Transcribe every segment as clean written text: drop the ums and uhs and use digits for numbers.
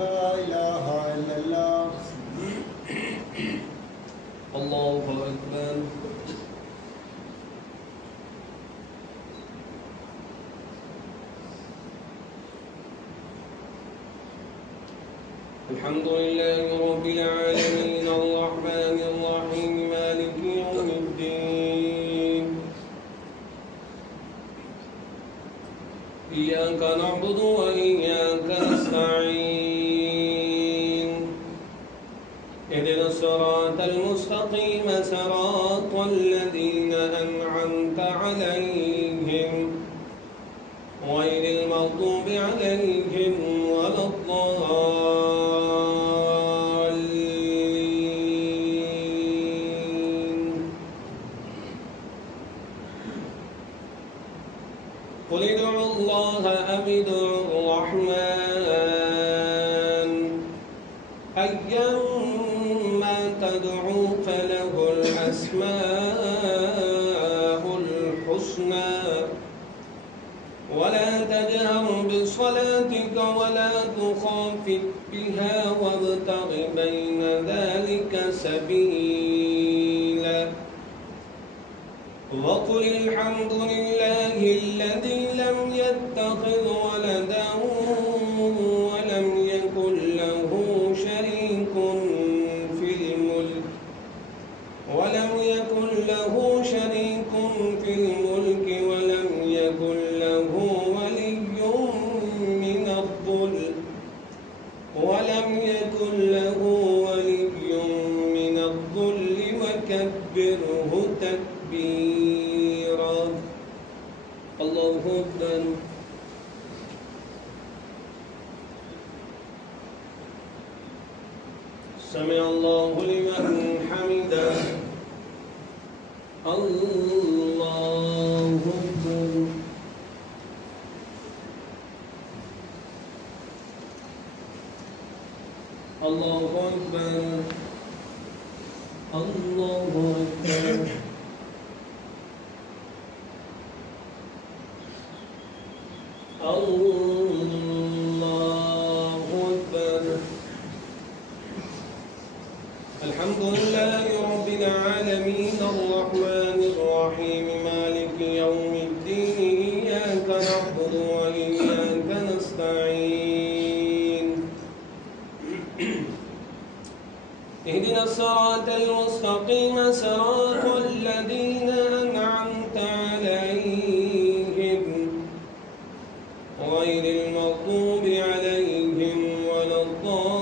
لا إله إلا الله. الله أكبر. الحمد لله رب العالمين الرحمن الرحيم مالك يوم الدين. إياك نعبد وإياك نستعين. اهدنا الصراط المستقيم صراط الذين أنعمت عليهم غير المغضوب عليهم ولا الضالين. قل ادعوا الله أم ادعوا الرحمن أيما تدعوا فله الأسماء الحسنى ولا تجهر بصلاتك ولا تخافت بها وابتغ بين ذلك سبيلا وقل الحمد لله الذي لم يتخذ ولدا ولم يكن له شريك في الملك ولم يكن له له ولي من الظل وكبره تكبيرا. الله أكبر. سمع الله لمن حمده. الله أكبر. الله أكبر. الله أكبر. الله أكبر. الحمد لله رب العالمين الرحمن الرحيم مالك يوم الدين إياك نعبد وإياك نستعين. اهدنا الصراط المستقيم صراط الذين أنعمت عليهم غير المغضوب عليهم ولا الضالين.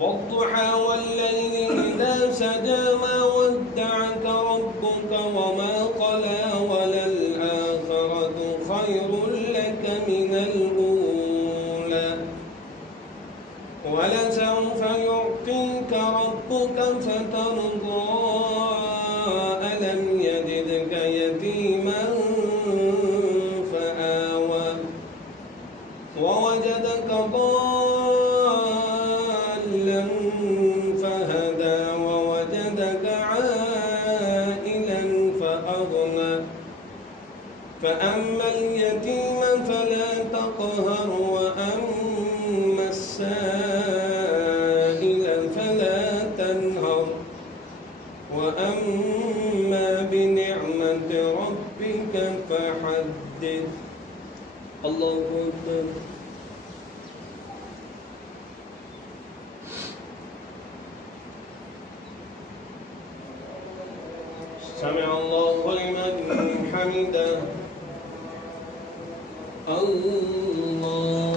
والضحى والليل إذا سجى ما ودعك ربك وما قلى وللآخرة خير لك من الأولى ولسوف يعطيك ربك فترضى ألم يجدك يتيما فآوى ووجدك ضالا فهدى ووجدك عائلا فأغنى فأما اليتيم فلا تقهر وأما السائل فلا تنهر وأما بنعمة ربك فحدث. الله أكبر. سمع الله لمن حمده. الله